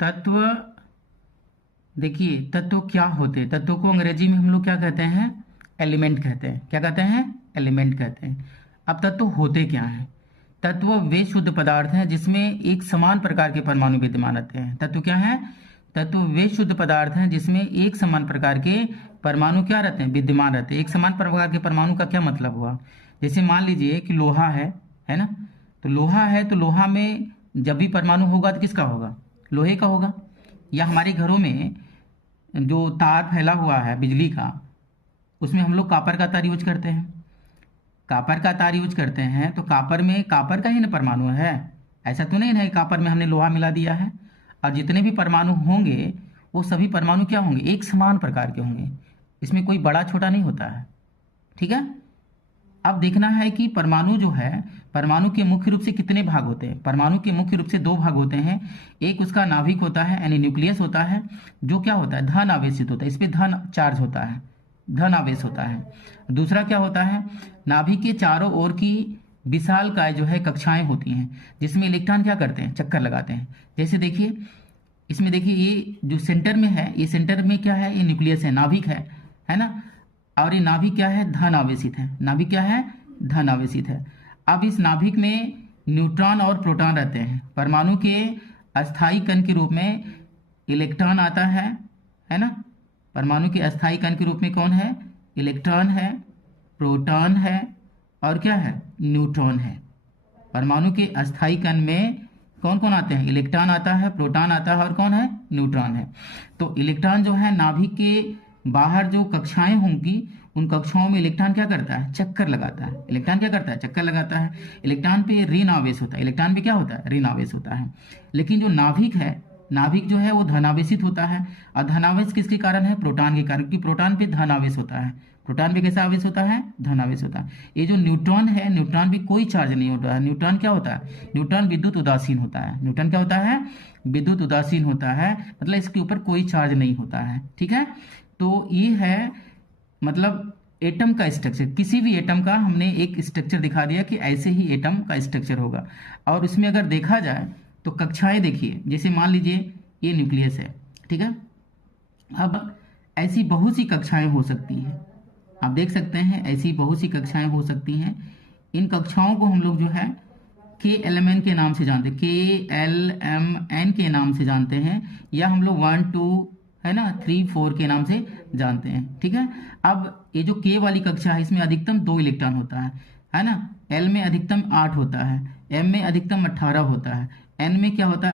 तत्व, देखिए तत्व क्या होते हैं, तत्व को अंग्रेजी में हम लोग क्या कहते हैं, एलिमेंट कहते हैं। क्या कहते हैं, एलिमेंट कहते हैं। अब तत्व होते क्या हैं? तत्व वे शुद्ध पदार्थ हैं जिसमें एक समान प्रकार के परमाणु विद्यमान रहते हैं। तत्व क्या है? तत्व वे शुद्ध पदार्थ हैं जिसमें एक समान प्रकार के परमाणु क्या रहते हैं, विद्यमान रहते हैं। एक समान प्रकार के परमाणु का क्या मतलब हुआ? जैसे मान लीजिए कि लोहा है ना, तो लोहा है तो लोहा में जब भी परमाणु होगा तो किसका होगा, लोहे का होगा। या हमारे घरों में जो तार फैला हुआ है बिजली का, उसमें हम लोग कापर का तार यूज करते हैं। कापर का तार यूज करते हैं तो कापर में कापर का ही ना परमाणु है। ऐसा तो नहीं है कि कापर में हमने लोहा मिला दिया है। और जितने भी परमाणु होंगे वो सभी परमाणु क्या होंगे, एक समान प्रकार के होंगे। इसमें कोई बड़ा छोटा नहीं होता है। ठीक है। अब देखना है कि परमाणु जो है, परमाणु के मुख्य रूप से कितने भाग होते हैं। परमाणु के मुख्य रूप से दो भाग होते हैं। एक उसका नाभिक होता है यानी न्यूक्लियस होता है, जो क्या होता है, धन आवेशित होता है, इस पे धन चार्ज होता है, धन आवेश होता है। दूसरा क्या होता है, नाभिक के चारों ओर की विशालकाय जो है कक्षाएं होती हैं, जिसमें इलेक्ट्रॉन क्या करते हैं, चक्कर लगाते हैं। जैसे देखिए इसमें, देखिए ये जो सेंटर में है, ये सेंटर में क्या है, ये न्यूक्लियस है, नाभिक है ना। और ये नाभिक क्या है, धन आवेशित है। नाभिक क्या है, धन आवेशित है। अब इस नाभिक में न्यूट्रॉन और प्रोटॉन रहते हैं। परमाणु के अस्थायी कण के रूप में इलेक्ट्रॉन आता है ना। परमाणु के अस्थायी कण के रूप में कौन है, इलेक्ट्रॉन है, प्रोटॉन है और क्या है, न्यूट्रॉन है। परमाणु के अस्थायी कण में कौन कौन आते हैं, इलेक्ट्रॉन आता है, प्रोटॉन आता है और कौन है, न्यूट्रॉन है। तो इलेक्ट्रॉन जो है नाभिक के बाहर जो कक्षाएं होंगी, उन कक्षाओं में इलेक्ट्रॉन क्या करता है, चक्कर लगाता है। इलेक्ट्रॉन क्या करता है, चक्कर लगाता है। इलेक्ट्रॉन पे ऋण आवेश होता है। इलेक्ट्रॉन पे क्या होता है, ऋण आवेश होता है। लेकिन जो नाभिक है, नाभिक जो है वो धनावेशित होता है। और धनावेश किसके कारण है, प्रोटॉन के कारण, क्योंकि प्रोटॉन पे धन आवेश होता है। प्रोटॉन पे कैसा आवेश होता है, धन आवेश होता है। ये जो न्यूट्रॉन है, न्यूट्रॉन पे कोई चार्ज नहीं होता है। न्यूट्रॉन क्या होता है, न्यूट्रॉन विद्युत उदासीन होता है। न्यूट्रॉन क्या होता है, विद्युत उदासीन होता है, मतलब इसके ऊपर कोई चार्ज नहीं होता है। ठीक है। तो ये है मतलब एटम का स्ट्रक्चर। किसी भी एटम का हमने एक स्ट्रक्चर दिखा दिया कि ऐसे ही एटम का स्ट्रक्चर होगा। और उसमें अगर देखा जाए तो कक्षाएं देखिए, जैसे मान लीजिए ये न्यूक्लियस है, ठीक है। अब ऐसी बहुत सी कक्षाएं हो सकती हैं, आप देख सकते हैं ऐसी बहुत सी कक्षाएं हो सकती हैं। इन कक्षाओं को हम लोग जो है KLMN के नाम से जानते हैं, KLMN के नाम से जानते हैं, या हम लोग 1 2 है ना 3 4 के नाम से जानते हैं। ठीक है। अब ये जो K वाली कक्षा है, इसमें अधिकतम 2 इलेक्ट्रॉन होता है ना। L में अधिकतम 8 होता है, M में अधिकतम 18 होता है, N में क्या होता है